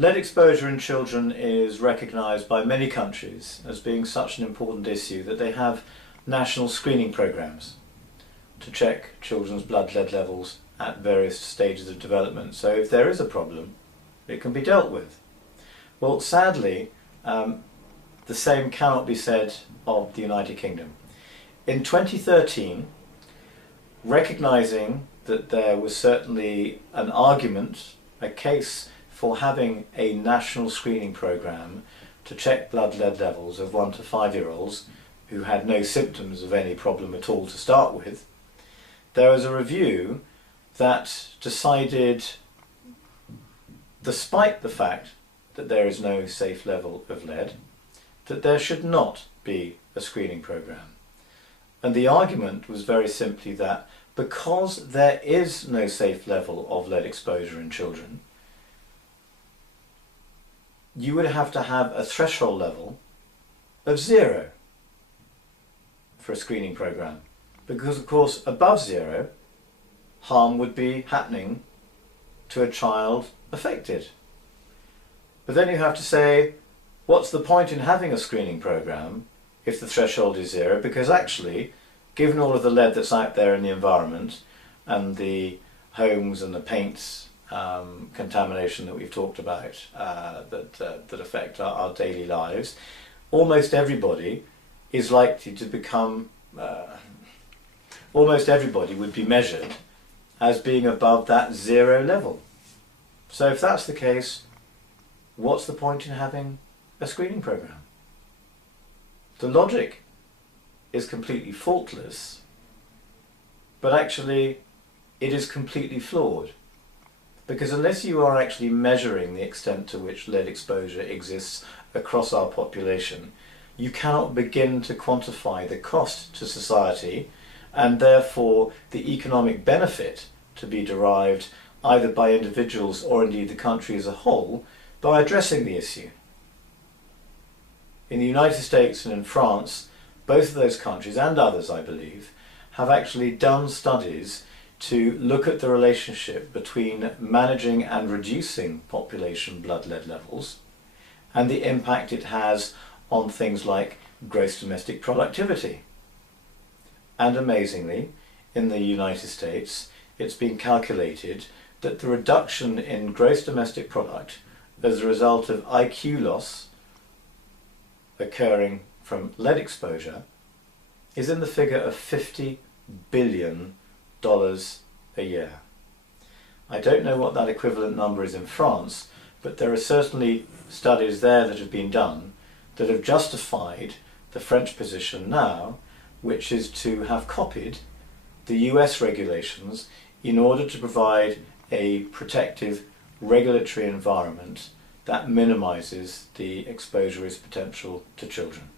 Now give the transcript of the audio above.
Lead exposure in children is recognised by many countries as being such an important issue that they have national screening programmes to check children's blood lead levels at various stages of development. So if there is a problem, it can be dealt with. Well, sadly, the same cannot be said of the United Kingdom. In 2013, recognising that there was certainly an argument, a case for having a national screening programme to check blood lead levels of 1 to 5-year-olds who had no symptoms of any problem at all to start with, there was a review that decided, despite the fact that there is no safe level of lead, that there should not be a screening programme. And the argument was very simply that because there is no safe level of lead exposure in children, you would have to have a threshold level of 0 for a screening programme. Because of course above 0, harm would be happening to a child affected. But then you have to say, what's the point in having a screening programme if the threshold is 0? Because actually, given all of the lead that's out there in the environment and the homes and the paints contamination that we've talked about that affect our daily lives, almost everybody is likely to become, almost everybody would be measured as being above that 0 level. So if that's the case, what's the point in having a screening programme? The logic is completely faultless, but actually it is completely flawed. Because unless you are actually measuring the extent to which lead exposure exists across our population, you cannot begin to quantify the cost to society and therefore the economic benefit to be derived either by individuals or indeed the country as a whole by addressing the issue. In the United States and in France, both of those countries and others, I believe, have actually done studies to look at the relationship between managing and reducing population blood lead levels and the impact it has on things like gross domestic productivity. And amazingly, in the United States, it's been calculated that the reduction in gross domestic product as a result of IQ loss occurring from lead exposure is in the figure of $50 billion a year. I don't know what that equivalent number is in France, but there are certainly studies there that have been done that have justified the French position now, which is to have copied the US regulations in order to provide a protective regulatory environment that minimises the exposure risk potential to children.